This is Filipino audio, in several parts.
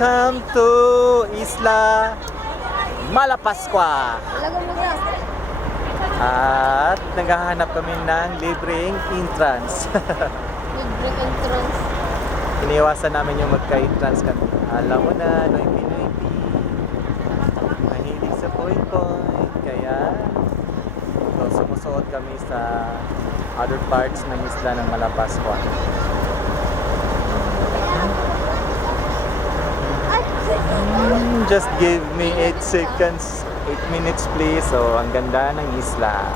Welcome to Isla Malapascua. At naghahanap kami ng libreng entrance. Libreng entrance. Iniwasan namin yung magka-entrance kami. Alam mo na, noy-pinoy-pi. Mahilig sa point-point. Kaya ito, sumusuot kami sa other parts ng isla ng Malapascua. Just give me 8 seconds, 8 minutes please. So, ang ganda ng isla.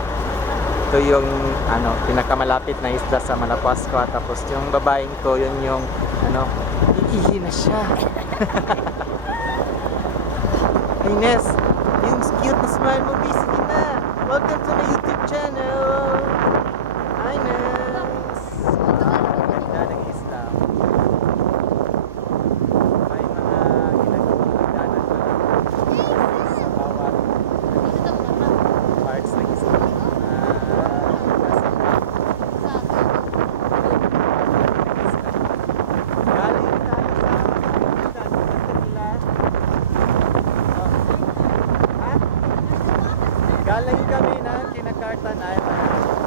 Ito yung pinakamalapit na isla sa Malapascua. Tapos yung babaeng to, yun yung iihi na siya. Ines, yung cute na smile mo, sige na. Welcome to my YouTube channel. Ines. Ganda ng isla. May mga ginagawang hagdanan pa sa bawat parts ng isla. Galing kami ng Kinakartan Island.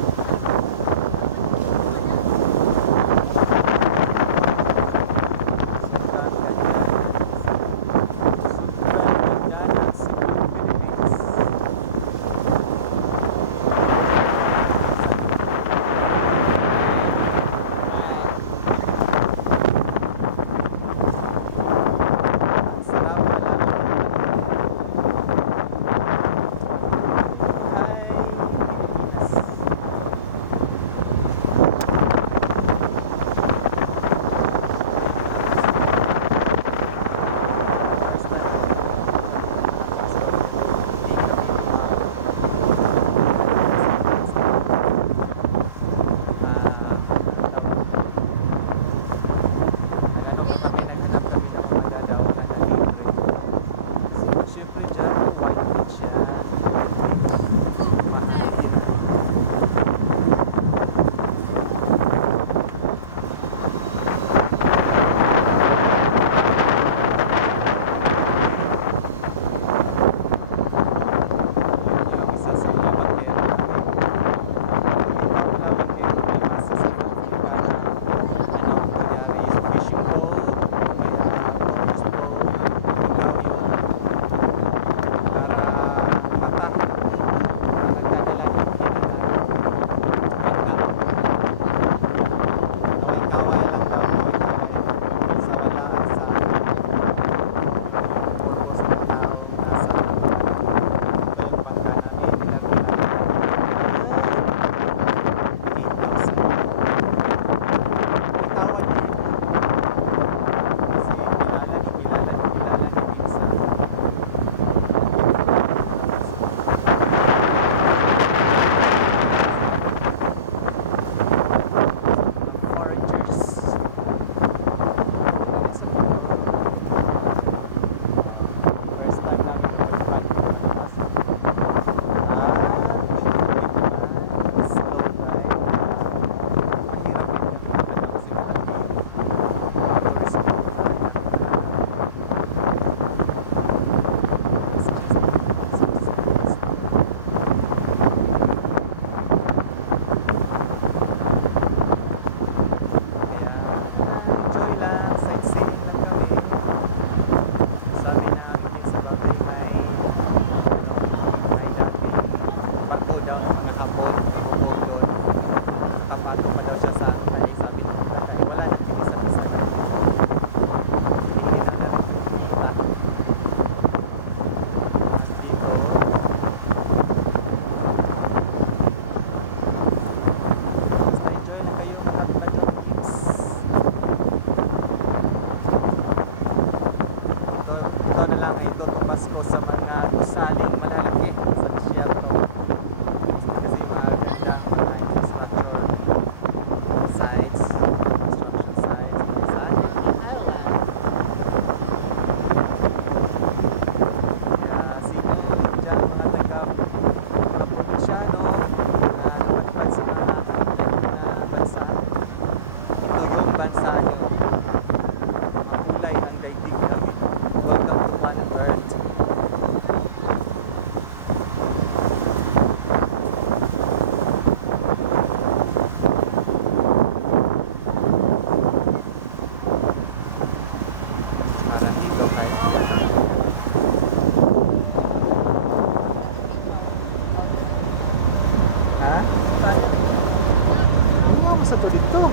sa to dito.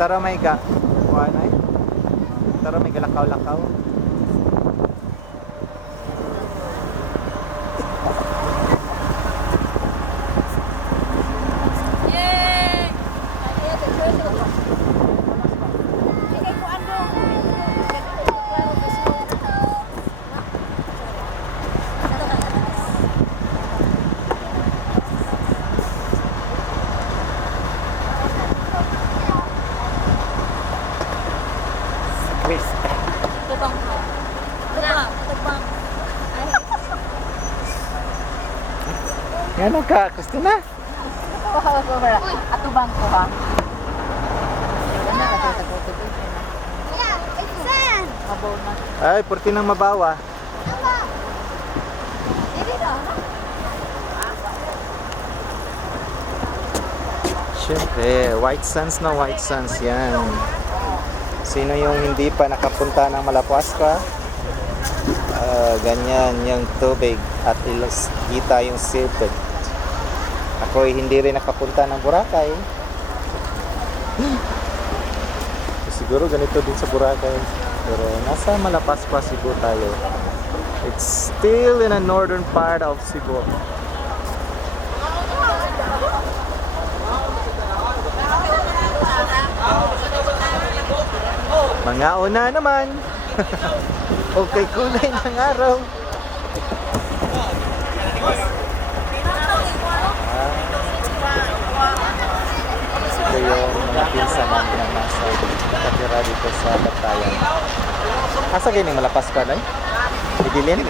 Tara may ga. Ano eh? Tara may galakaw-lakaw. Yay! Tubang ko. Tubang. Yan ka, gusto na. Atubang ko ha. Mabaw na. Ay, purti nang mabawa. Siyempre, white sands na white sands yan. Sino yung hindi pa nakapunta ng Malapascua? Ganyan yung tubig at kita yung silted. Ako hindi rin nakapunta ng Boracay. Siguro ganito din sa Boracay. Pero nasa Malapascua, Cebu tayo. It's still in a northern part of Cebu. Mga una naman. Okay, kulay ng araw. Ito yung mga pinsan namin na nasa nakatira dito sa Bantayan. Asa ganing Malapascua na eh? Medilin?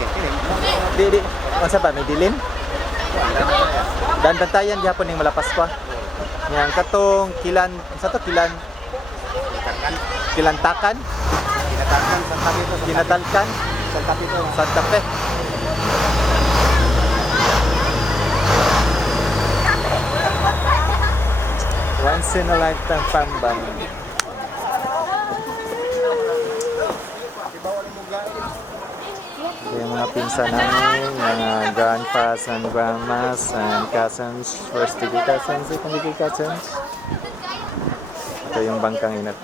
Di. Ano ba? Medilin? Daan Bantayan gihapon yung Malapascua. Yang katong kilan, sa to kilan? Kilantakan? Kinatalkan? Santa Fe. Once in a lifetime pambang. Yung mga pinsan namin, mga grandpas and grandmas and cousins, first degree cousins, second degree cousins. Ito yung bangkang inat.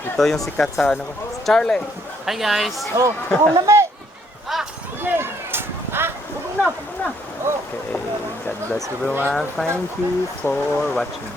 Ito yung sikat sa ano ko. Charlie! Hi guys! Okay, God bless everyone. Thank you for watching.